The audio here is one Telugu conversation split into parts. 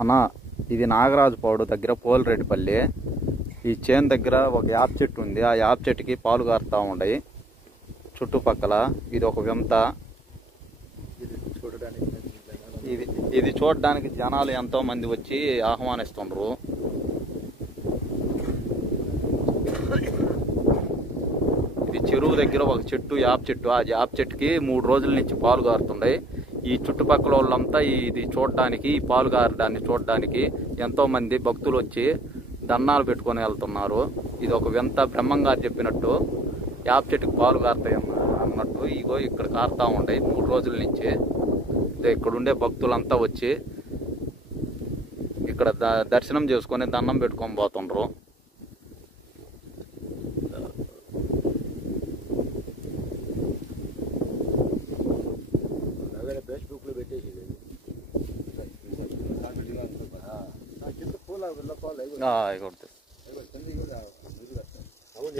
అన్నా ఇది నాగరాజుపాడు దగ్గర పోలిరెడ్డిపల్లి. ఈ చేను దగ్గర ఒక యాప చెట్టు ఉంది. ఆ యాప చెట్టుకి పాలు కారుతూ ఉన్నాయి చుట్టుపక్కల. ఇది ఒక వింత. ఇది చూడడానికి జనాలు ఎంతో మంది వచ్చి ఆహ్వానిస్తుండ్రు. ఇది చెరువు దగ్గర ఒక చెట్టు, యాప చెట్టు. ఆ యాప చెట్టుకి 3 రోజుల నుంచి పాలు కారుతున్నాయి. ఈ చుట్టుపక్కల వాళ్ళంతా ఇది చూడడానికి, ఈ పాలు కారడాన్ని చూడడానికి ఎంతో మంది భక్తులు వచ్చి దండాలు పెట్టుకొని వెళ్తున్నారు. ఇది ఒక వింత. బ్రహ్మంగారు చెప్పినట్టు యాప చెట్టుకి పాలు కారుతాయి అన్నట్టు ఇగో ఇక్కడ కారుతా ఉంటాయి 3 రోజుల నుంచి. ఇక్కడ ఉండే భక్తులంతా వచ్చి ఇక్కడ దర్శనం చేసుకొని దండం పెట్టుకొని పోతుండ్రు.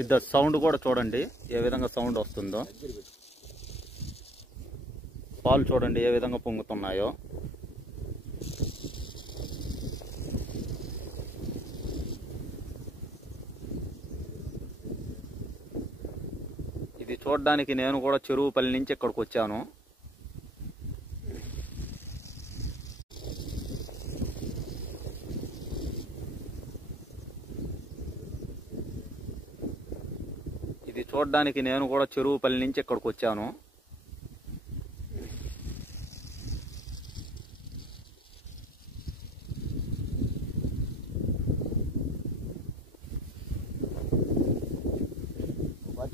ఇది సౌండ్ కూడా చూడండి ఏ విధంగా సౌండ్ వస్తుందో. పాలు చూడండి ఏ విధంగా పొంగుతున్నాయో. ఇది చూడడానికి నేను కూడా చెరువుపల్లి నుంచి ఇక్కడికి వచ్చాను. ఇది చూడడానికి నేను కూడా చెరువుపల్లి నుంచి ఇక్కడికి వచ్చాను.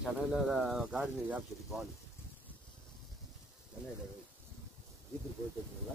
ಚೆನ್ನಾಗಿ ಗಾಡಿ ಯಾಪ್ಸಿಟ್ಟು ಬಾಲ್ ಚೆನ್ನಾಗಿದೆ ಇದ್ರ ಹೋಗ್ತಿದ್ನಲ್ಲ